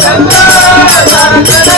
Come on,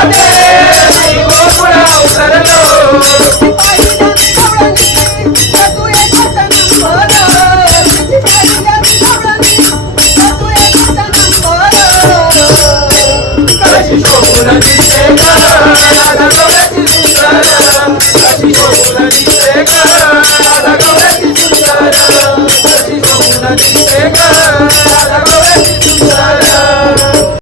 అదే దేవుడా ఒకరలో